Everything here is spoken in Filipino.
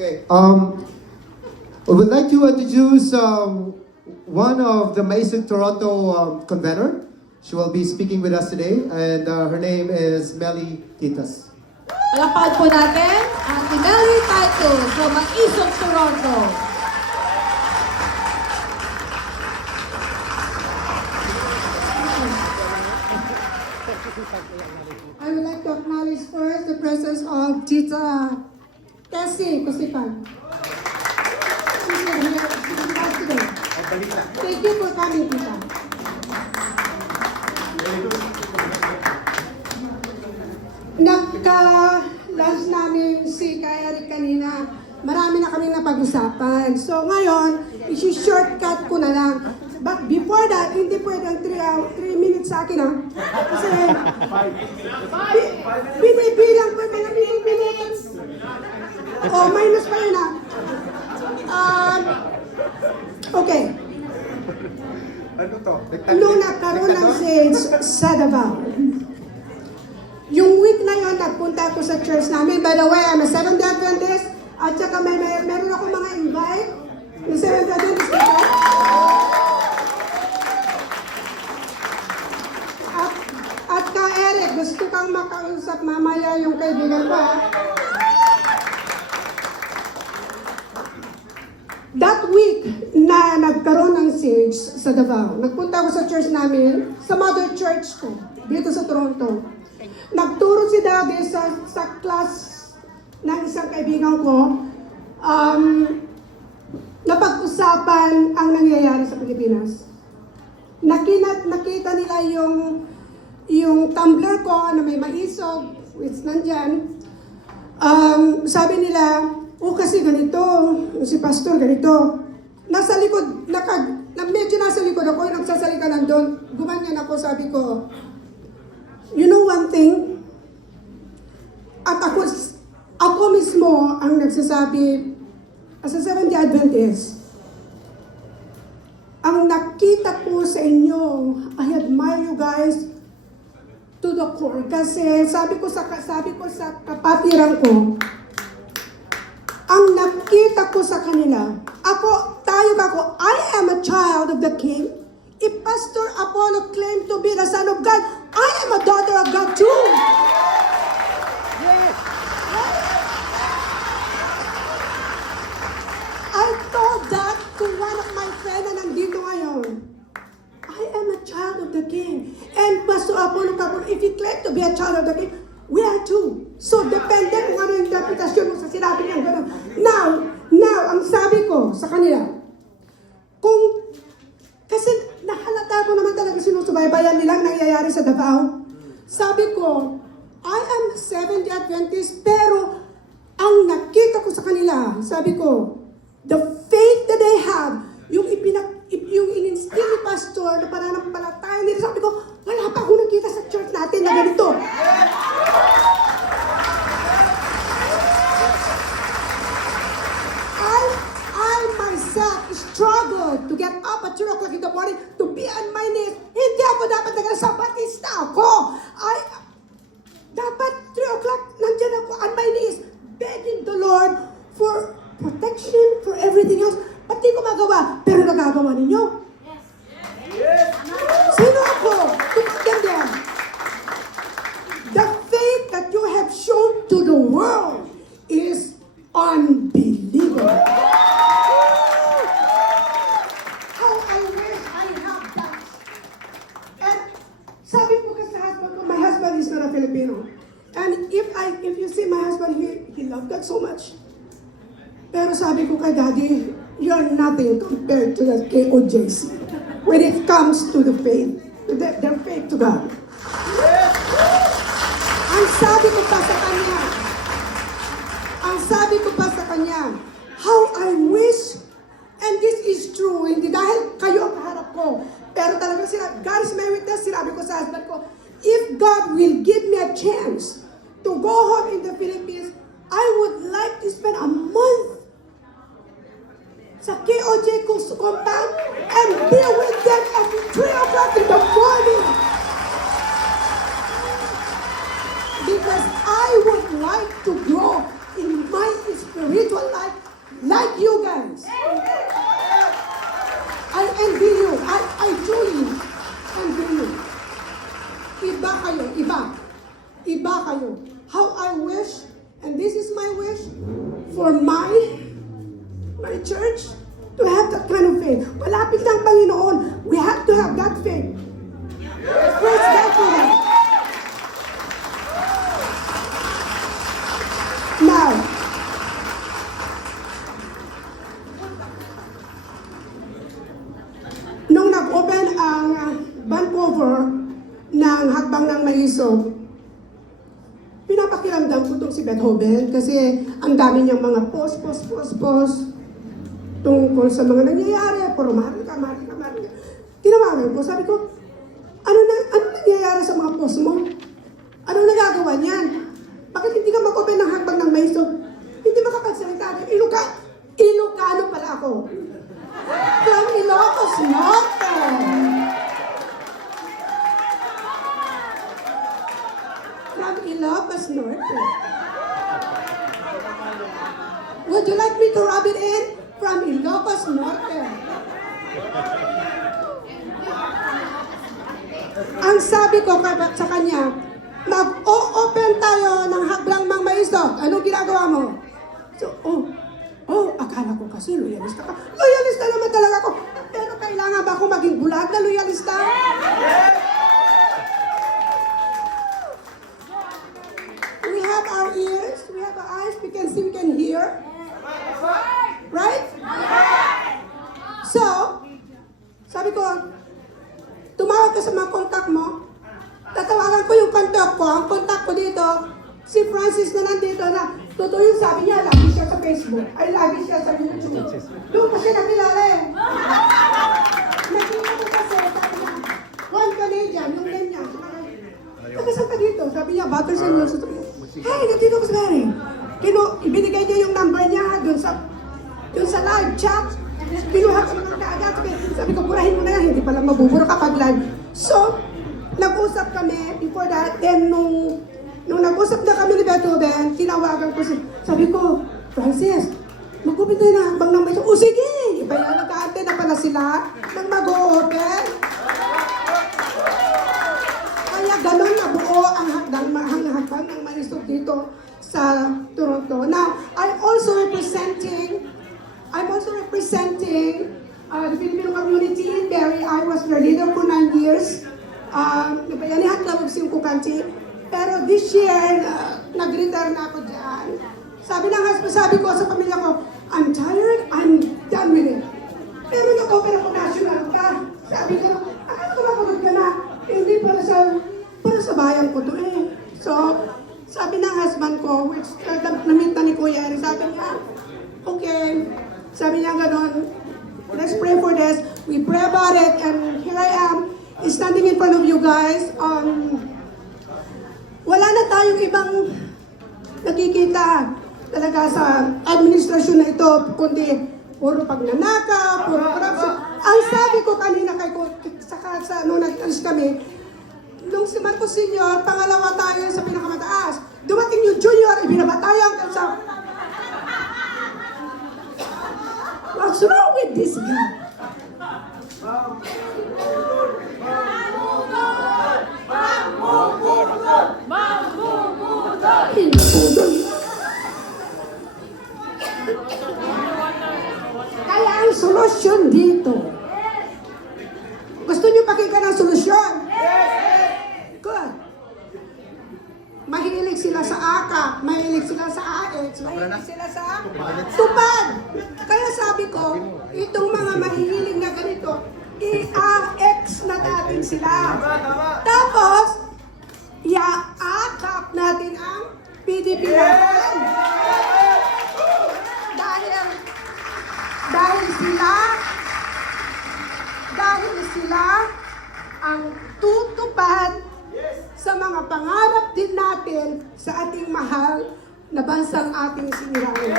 Okay. I would like to introduce one of the Mason Toronto convener. She will be speaking with us today, and her name is Melly Titas. Palakpakan po natin ang si Melly Titas from Mason Toronto. I would like to acknowledge first the presence of Tita Tessie Kusipan. She's here with us today. Thank you for coming, Tita. Nagka-lunch namin si Kaya Eric kanina. Marami na kami napag-usapan. So ngayon, isi-shortcut ko na lang. But before that, hindi pwedeng 3 minutes sa akin ha. Kasi binibilang ko mga minutes. Oh, minus pa yun ha. Okay. Ano to? Nung nagkaroon ng sales sa Davao, yung week na yon nagpunta ako sa church namin. By the way, I'm a Seventh-day Adventist. At saka meron ako mga invite. Yung Seventh-day Adventist dito. At ka Eric, gusto kang makausap mamaya yung kaibigan ko. That week na nagkaroon ng siege sa Davao, nagpunta ako sa church namin, sa mother church ko, dito sa Toronto. Nagturo si Daddy sa class ng isang kaibigan ko, napag-usapan ang nangyayari sa Pilipinas. Nakita nila yung tumbler ko na may maisog, which nandyan. Sabi nila, kasi ganito, si pastor ganito. Nasa likod, medyo nasa likod ako, nagsasalita nandun. Gumanyan ako, sabi ko, you know one thing? At ako mismo ang nagsasabi, as a Seventh-day Adventist, ang nakita ko sa inyo, I admire you guys to the core. Kasi sabi ko sa kapatiran ko, ang nakita ko sa kanila, I am a child of the King. If Pastor Apollo claimed to be the Son of God, I am a daughter of God too. Yes! I told that to one of my friends na nandito ngayon. I am a child of the King. And Pastor Apollo, if you claim to be a child of the King, we are too. So, depende kung ano yung interpretasyon mo sa sinabi niya. Ganun. Now, ang sabi ko sa kanila, kasi nahalata ko naman talaga sinusubaybayan nilang nangyayari sa Davao. Sabi ko, I am Seventh-day Adventist, pero ang nakita ko sa kanila, sabi ko, the faith that they have, yung in-instill ni Pastor na pananampalataya nila, sabi ko, wala pa ako nakita sa church natin na ganito. I myself struggled to get up at 2 o'clock in the morning to be on my knees. Hindi ako dapat nagsabatista ako. Dapat 3 o'clock, nandyan ako on my knees, begging the Lord for protection, for everything else. Ba't di ko magawa? Pero nagagawa ninyo. Sino ako? Tumagyan din. The faith that you have shown to the world is unbelievable. How I wish I have that. And sabi ko kasi sa husband ko, my husband is not a Filipino. And if you see my husband, he loved God so much. Pero sabi ko kay Daddy, you're nothing compared to the KOJC when it comes to the faith, to their faith to God. Ang sabi ko pa sa kanya, how I wish, and this is true, hindi dahil kayo ang kaharap ko, pero talaga God is my witness, sinabi ko sa husband ko, if God will give me a chance to go home in the Philippines, I would like to spend a month sa KOJ compound and be with them at 3 o'clock in the morning. Because I would like to grow in my spiritual life you how I wish, and this is my wish, for my church to have that kind of faith. Malapit ng Panginoon. We have to have that faith. Praise God for that. Now, nung nag-open ang Vancouver ng Hakbang ng Maisog, pinapakiramdam ko itong si Beethoven kasi ang dami niyang mga post tungkol sa mga nangyayari. Puro mahal ka. Tinawagan ko, sabi ko, ano nangyayari sa mga post mo? Ano nagagawa niyan? Bakit hindi ka mag-open ng Hakbang ng Maisog? Hindi makapagsalita. Ilocano pala ako. From Ilocos Norte. From Ilocos Norte. Would you like me to rub it in? From Ilocos Norte. Ang sabi ko sa kanya, mag-o-open tayo ng Hakbang ng Maisog. Anong ginagawa mo? So, akala ko kasi loyalista ka. Loyalista naman talaga ako. Pero kailangan ba ako maging bulag na loyalista? We have our ears, we have our eyes, we can see, we can hear. Right? So, sabi ko, tumawag ka sa mga kontak mo. Tatawagan ko yung kontak ko. Ang kontak ko dito, si Francis na nandito na, totoo yung sabi niya, lagi siya sa Facebook. Ay, lagi siya sa YouTube. Doon pa siya nakilala eh. Nakita ko kasi, sabi niya, one Canadian, yung name niya. Nagkasal ka dito. Sabi niya, Batterson Wilson. Sabi niya, hey, nandito ko sa Mary. Ibinigay niya yung number niya doon sa live chat. Pinuha ko naman kaagad. Sabi ko, purahin mo na yan. Hindi pala mabubura kapag live. So, nag-usap kami before that. Then, nung nag-usap na kami ni Beethoven, tinawagan ko sabi ko, Francis, mag-open tayo na Hakbang ng Maisog. O sige! Iba yan, nag-aantay na pala sila nang mag-open. Kaya ganun nabuo ang Hakbang ng Maisog dito sa Toronto. Now, I'm also representing the Filipino community in Barrie. I was their leader for 9 years. Nabayanihan Club of Cinco Canti. Pero this year, nag-retire na ako dyan. Sabi ko sa pamilya ko, I'm tired, I'm done with it. Pero nag-open ako national ka. Sabi ko, akala ko napagod ka na. Hindi para sa bayan ko to eh. So, sabi ng husband ko, which na-meet na ni Kuya, sabi niya, okay. Sabi niya gano'n, let's pray for this. We pray about it, and here I am, standing in front of you guys. Wala na tayong ibang nakikita talaga sa administrasyon na ito, kundi puro pagnanaka, puro corruption. Ang sabi ko kanina nung nag-alis kami, nung si Marcos Sr., pangalawa tayo sa pinakamataas. Dumating yung junior, ibinaba tayo hanggang sa... What's wrong with this guy? Kaya ang solusyon dito. Gusto niyo pakinggan ang solusyon? Good. Mahilig sila sa AKA, mahilig sila sa AX, mahilig sila sa tupad. Kaya sabi ko, itong mga mahihilig na ganito, i-AX na natin sila. Tapos, i-AKAP natin ang PDP natin. Dahil sila ang tutupad sa mga pangarap din natin sa ating mahal na bansang ating sinirahan.